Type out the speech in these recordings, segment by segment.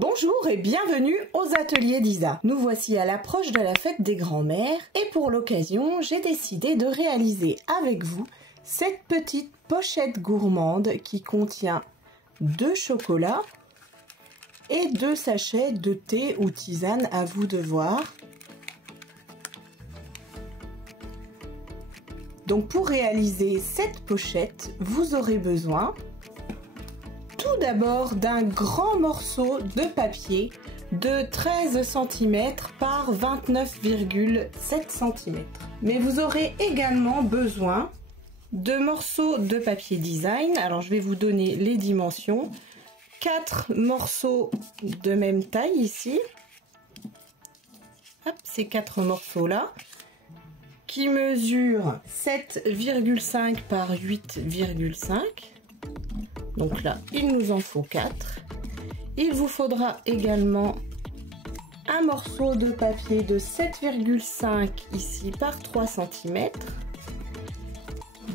Bonjour et bienvenue aux ateliers d'Isa. Nous voici à l'approche de la fête des grands-mères et pour l'occasion, j'ai décidé de réaliser avec vous cette petite pochette gourmande qui contient 2 chocolats et 2 sachets de thé ou tisane, à vous de voir. Donc pour réaliser cette pochette, vous aurez besoin tout d'abord d'un grand morceau de papier de 13 cm par 29,7 cm. Mais vous aurez également besoin de morceaux de papier design. Alors je vais vous donner les dimensions. 4 morceaux de même taille ici. Hop, ces 4 morceaux là qui mesurent 7,5 par 8,5. Donc là, il nous en faut 4. Il vous faudra également un morceau de papier de 7,5 ici par 3 cm.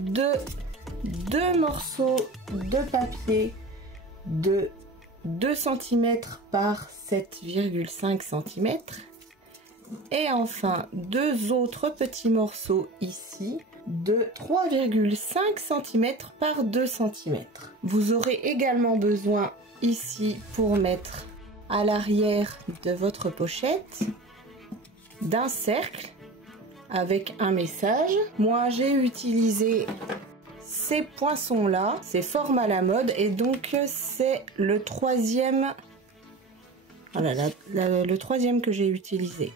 2 morceaux de papier de 2 cm par 7,5 cm. Et enfin, 2 autres petits morceaux ici de 3,5 cm par 2 cm. Vous aurez également besoin ici pour mettre à l'arrière de votre pochette d'un cercle avec un message. Moi j'ai utilisé ces poinçons là, c'est forme à la mode et donc c'est le troisième, voilà, le troisième que j'ai utilisé.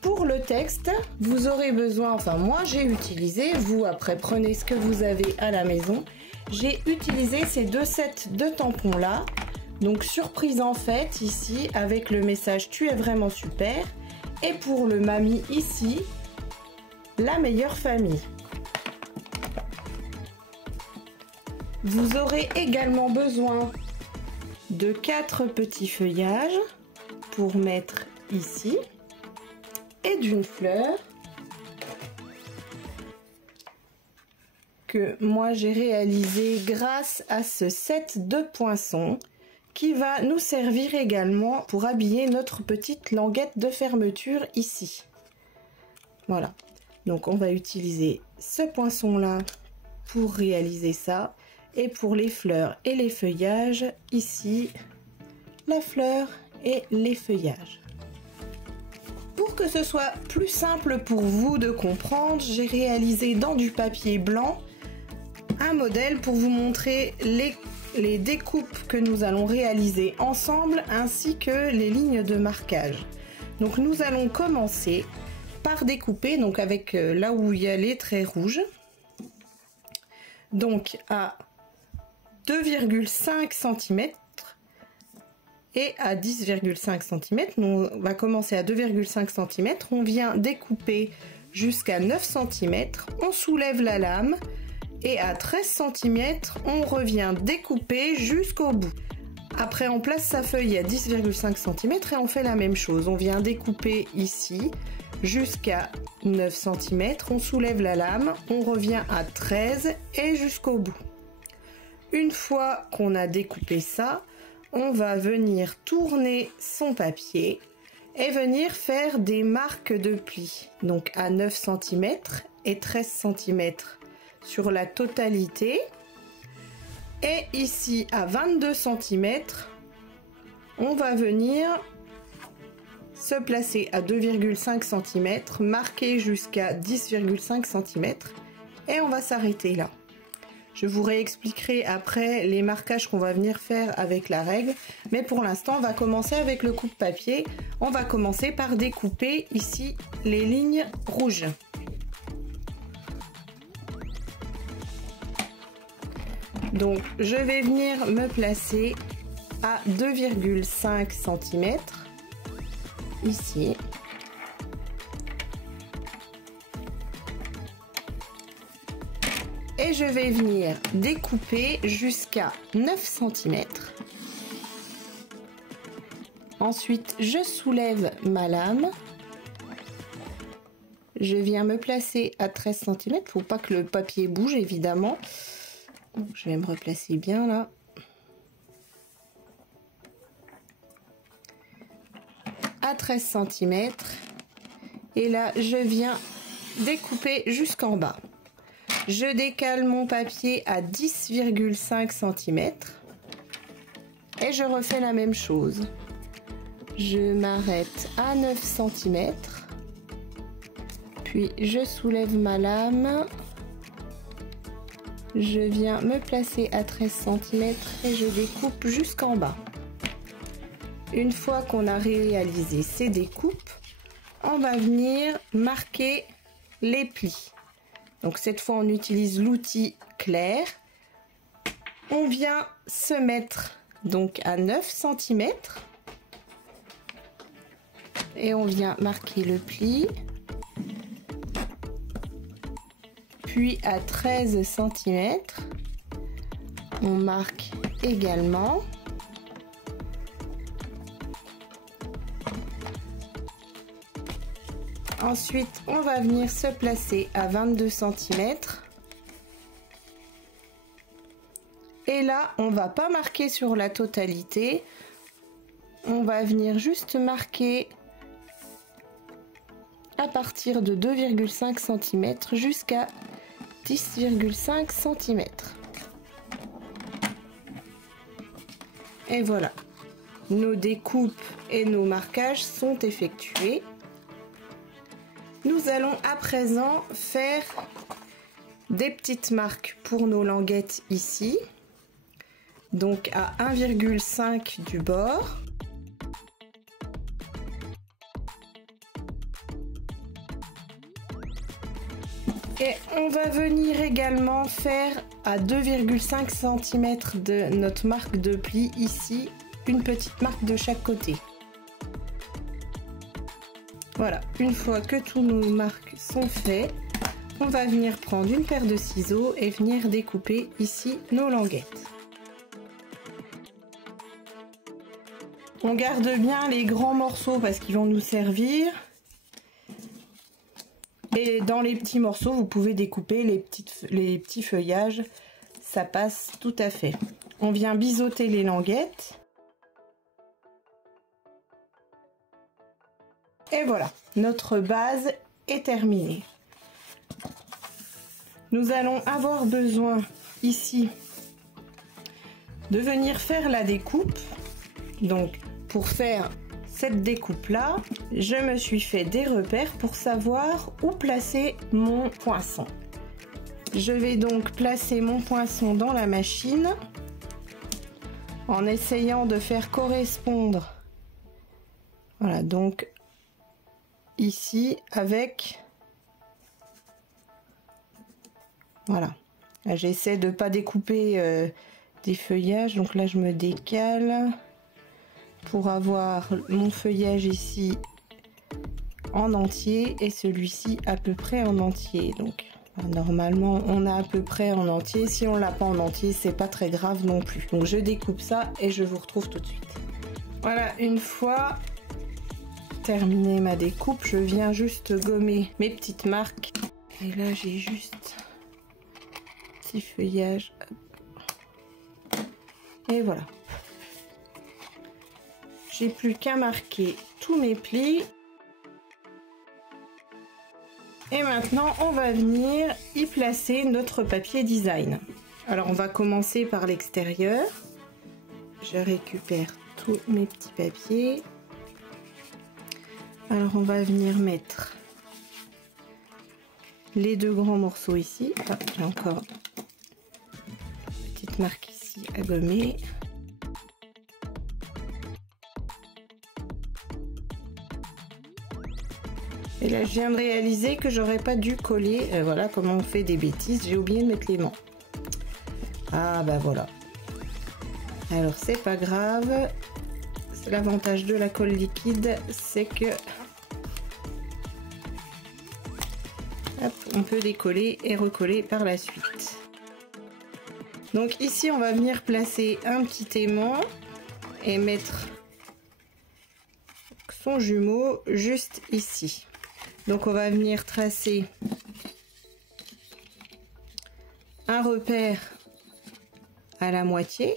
Pour le texte, vous aurez besoin, enfin moi j'ai utilisé, vous après prenez ce que vous avez à la maison. J'ai utilisé ces 2 sets de tampons là. Donc surprise en fait ici avec le message tu es vraiment super. Et pour le mamie ici, la meilleure famille. Vous aurez également besoin de 4 petits feuillages pour mettre ici. Et d'une fleur que moi j'ai réalisé grâce à ce set de poinçons qui va nous servir également pour habiller notre petite languette de fermeture ici. Voilà, donc on va utiliser ce poinçon là pour réaliser ça et pour les fleurs et les feuillages ici, la fleur et les feuillages. Pour que ce soit plus simple pour vous de comprendre, j'ai réalisé dans du papier blanc un modèle pour vous montrer les découpes que nous allons réaliser ensemble ainsi que les lignes de marquage. Donc nous allons commencer par découper, donc avec là où il y a les traits rouges. Donc à 2,5 cm. Et à 10,5 cm, on va commencer à 2,5 cm, on vient découper jusqu'à 9 cm, on soulève la lame et à 13 cm, on revient découper jusqu'au bout. Après, on place sa feuille à 10,5 cm et on fait la même chose. On vient découper ici jusqu'à 9 cm, on soulève la lame, on revient à 13 et jusqu'au bout. Une fois qu'on a découpé ça, on va venir tourner son papier et venir faire des marques de plis. Donc à 9 cm et 13 cm sur la totalité. Et ici à 22 cm, on va venir se placer à 2,5 cm, marquer jusqu'à 10,5 cm et on va s'arrêter là. Je vous réexpliquerai après les marquages qu'on va venir faire avec la règle. Mais pour l'instant, on va commencer avec le coupe-papier. On va commencer par découper ici les lignes rouges. Donc, je vais venir me placer à 2,5 cm ici. Et je vais venir découper jusqu'à 9 cm. Ensuite, je soulève ma lame. Je viens me placer à 13 cm. Il ne faut pas que le papier bouge, évidemment. Je vais me replacer bien là. à 13 cm. Et là, je viens découper jusqu'en bas. Je décale mon papier à 10,5 cm. Et je refais la même chose. Je m'arrête à 9 cm. Puis je soulève ma lame. Je viens me placer à 13 cm et je découpe jusqu'en bas. Une fois qu'on a réalisé ces découpes, on va venir marquer les plis. Donc cette fois on utilise l'outil clair. On vient se mettre donc à 9 cm et on vient marquer le pli. Puis à 13 cm, on marque également. Ensuite, on va venir se placer à 22 cm. Et là, on va pas marquer sur la totalité. On va venir juste marquer à partir de 2,5 cm jusqu'à 10,5 cm. Et voilà, nos découpes et nos marquages sont effectués. Nous allons à présent faire des petites marques pour nos languettes ici. Donc à 1,5 du bord. Et on va venir également faire à 2,5 cm de notre marque de pli ici, une petite marque de chaque côté. Voilà, une fois que tous nos marques sont faites, on va venir prendre une paire de ciseaux et venir découper ici nos languettes. On garde bien les grands morceaux parce qu'ils vont nous servir. Et dans les petits morceaux, vous pouvez découper les petits feuillages. Ça passe tout à fait. On vient biseauter les languettes. Et voilà, notre base est terminée. Nous allons avoir besoin ici de venir faire la découpe. Donc, pour faire cette découpe là, je me suis fait des repères pour savoir où placer mon poinçon. Je vais donc placer mon poinçon dans la machine en essayant de faire correspondre, voilà, donc ici avec, voilà, j'essaie de pas découper des feuillages, donc là je me décale pour avoir mon feuillage ici en entier et celui-ci à peu près en entier. Donc normalement on a à peu près en entier, si on l'a pas en entier c'est pas très grave non plus. Donc je découpe ça et je vous retrouve tout de suite. Voilà, une fois terminé ma découpe, je viens juste gommer mes petites marques et là j'ai juste petit feuillage et voilà. J'ai plus qu'à marquer tous mes plis. Et maintenant, on va venir y placer notre papier design. Alors, on va commencer par l'extérieur. Je récupère tous mes petits papiers. Alors, on va venir mettre les deux grands morceaux ici. Ah, j'ai encore une petite marque ici à gommer. Et là, je viens de réaliser que j'aurais pas dû coller. Voilà comment on fait des bêtises. J'ai oublié de mettre les mains. Ah bah voilà. Alors c'est pas grave. C'est l'avantage de la colle liquide, c'est que hop, on peut décoller et recoller par la suite. Donc ici, on va venir placer un petit aimant et mettre son jumeau juste ici. Donc on va venir tracer un repère à la moitié.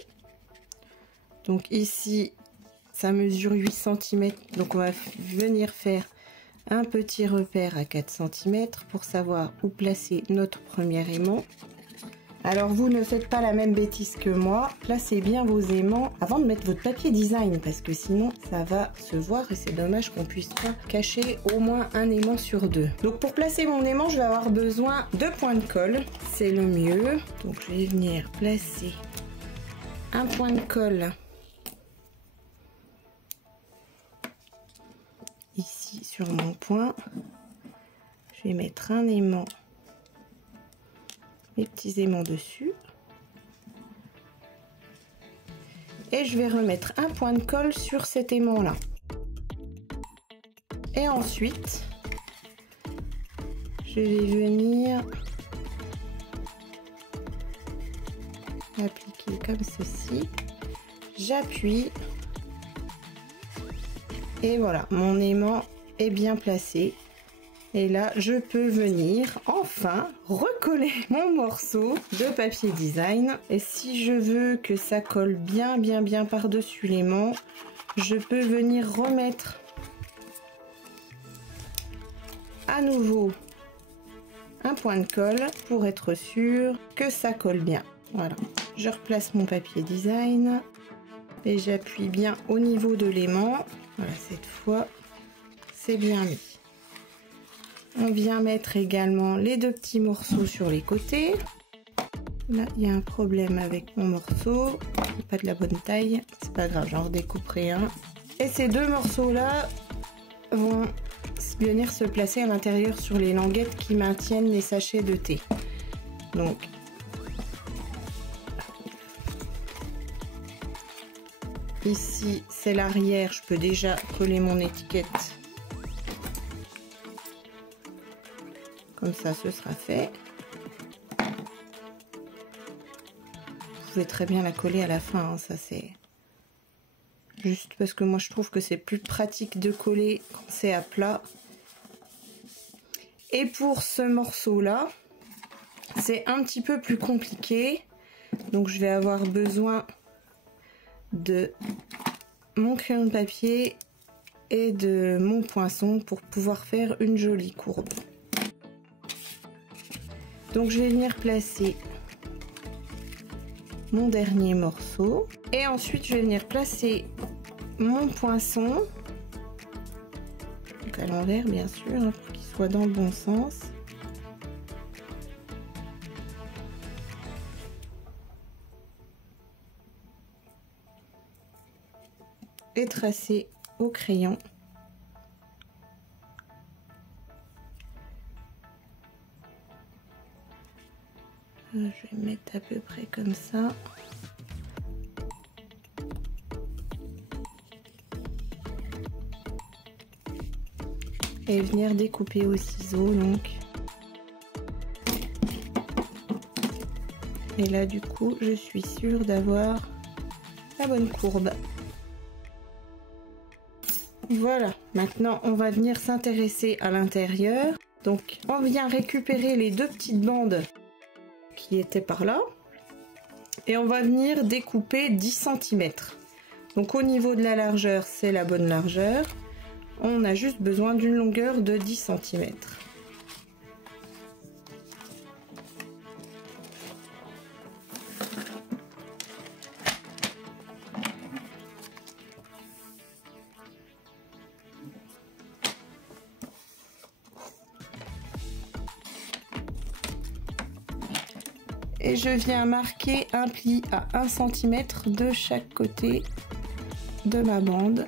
Donc ici ça mesure 8 cm. Donc on va venir faire un petit repère à 4 cm pour savoir où placer notre premier aimant. Alors vous ne faites pas la même bêtise que moi, placez bien vos aimants avant de mettre votre papier design parce que sinon ça va se voir et c'est dommage qu'on puisse pas cacher au moins un aimant sur deux. Donc pour placer mon aimant, je vais avoir besoin de points de colle, c'est le mieux. Donc je vais venir placer un point de colle ici sur mon point. Je vais mettre un aimant, mes petits aimants dessus, et je vais remettre un point de colle sur cet aimant là, et ensuite je vais venir appliquer comme ceci, j'appuie et voilà, mon aimant est bien placé. Et là, je peux venir enfin recoller mon morceau de papier design. Et si je veux que ça colle bien par-dessus l'aimant, je peux venir remettre à nouveau un point de colle pour être sûr que ça colle bien. Voilà, je replace mon papier design et j'appuie bien au niveau de l'aimant. Voilà, cette fois, c'est bien mis. On vient mettre également les deux petits morceaux sur les côtés. Là, il y a un problème avec mon morceau. Pas de la bonne taille. C'est pas grave, j'en redécouperai un. Et ces deux morceaux-là vont venir se placer à l'intérieur sur les languettes qui maintiennent les sachets de thé. Donc, ici, c'est l'arrière. Je peux déjà coller mon étiquette. Comme ça, ce sera fait. Vous pouvez très bien la coller à la fin, hein, ça c'est juste parce que moi je trouve que c'est plus pratique de coller quand c'est à plat. Et pour ce morceau-là, c'est un petit peu plus compliqué. Donc je vais avoir besoin de mon crayon de papier et de mon poinçon pour pouvoir faire une jolie courbe. Donc je vais venir placer mon dernier morceau et ensuite je vais venir placer mon poinçon, donc à l'envers bien sûr, hein, pour qu'il soit dans le bon sens. Et tracer au crayon. Je vais mettre à peu près comme ça. Et venir découper au ciseau donc. Et là du coup je suis sûre d'avoir la bonne courbe. Voilà, maintenant on va venir s'intéresser à l'intérieur. Donc on vient récupérer les deux petites bandes qui était par là et on va venir découper 10 cm. Donc au niveau de la largeur, c'est la bonne largeur. On a juste besoin d'une longueur de 10 cm. Et je viens marquer un pli à 1 cm de chaque côté de ma bande.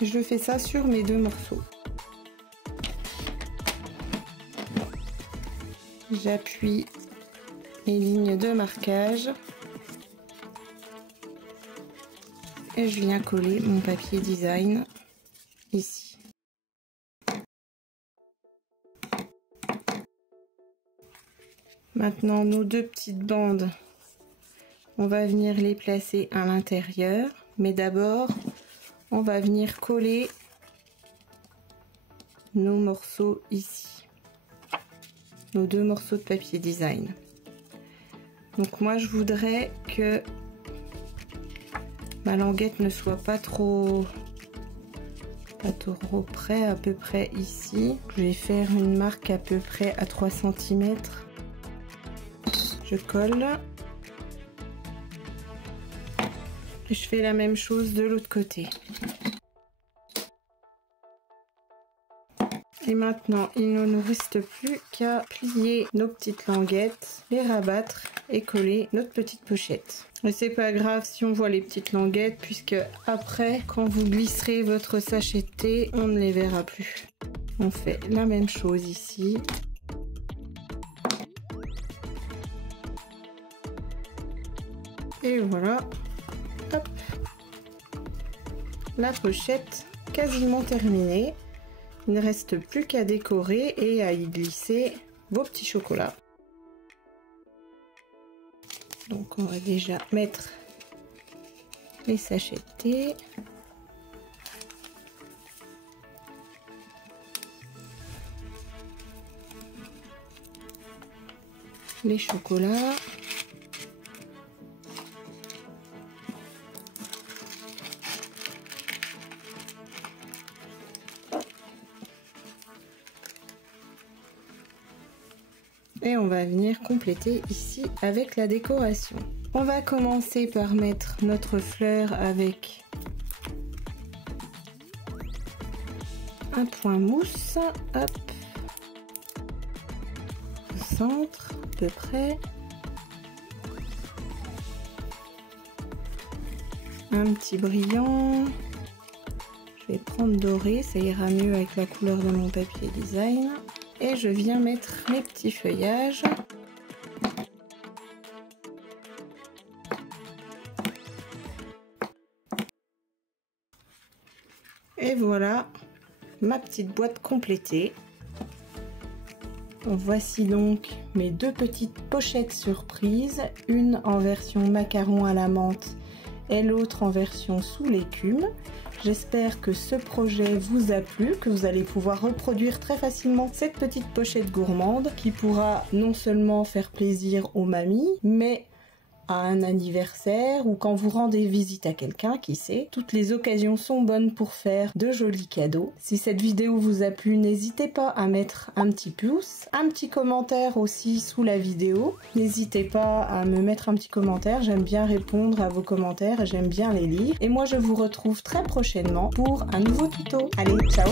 Je fais ça sur mes deux morceaux. J'appuie les lignes de marquage. Et je viens coller mon papier design ici. Maintenant nos deux petites bandes, on va venir les placer à l'intérieur. Mais d'abord, on va venir coller nos morceaux ici. nos 2 morceaux de papier design. Donc moi je voudrais que ma languette ne soit pas trop près, à peu près ici. Je vais faire une marque à peu près à 3 cm. Je colle. Et je fais la même chose de l'autre côté. Et maintenant, il ne nous reste plus qu'à plier nos petites languettes, les rabattre et coller notre petite pochette. Mais c'est pas grave si on voit les petites languettes, puisque après, quand vous glisserez votre sachet de thé, on ne les verra plus. On fait la même chose ici. Et voilà. Hop. La pochette quasiment terminée. Il ne reste plus qu'à décorer et à y glisser vos petits chocolats. Donc on va déjà mettre les sachets de thé. Les chocolats. Et on va venir compléter ici avec la décoration. On va commencer par mettre notre fleur avec un point mousse, hop, au centre à peu près. Un petit brillant. Je vais prendre doré, ça ira mieux avec la couleur de mon papier design. Et je viens mettre mes petits feuillages. Et voilà ma petite boîte complétée. Voici donc mes 2 petites pochettes surprises, une en version macaron à la menthe et l'autre en version sous l'écume. J'espère que ce projet vous a plu, que vous allez pouvoir reproduire très facilement cette petite pochette gourmande qui pourra non seulement faire plaisir aux mamies, mais à un anniversaire ou quand vous rendez visite à quelqu'un, qui sait. Toutes les occasions sont bonnes pour faire de jolis cadeaux. Si cette vidéo vous a plu, n'hésitez pas à mettre un petit pouce, un petit commentaire aussi sous la vidéo. N'hésitez pas à me mettre un petit commentaire, j'aime bien répondre à vos commentaires et j'aime bien les lire. Et moi je vous retrouve très prochainement pour un nouveau tuto. Allez, ciao!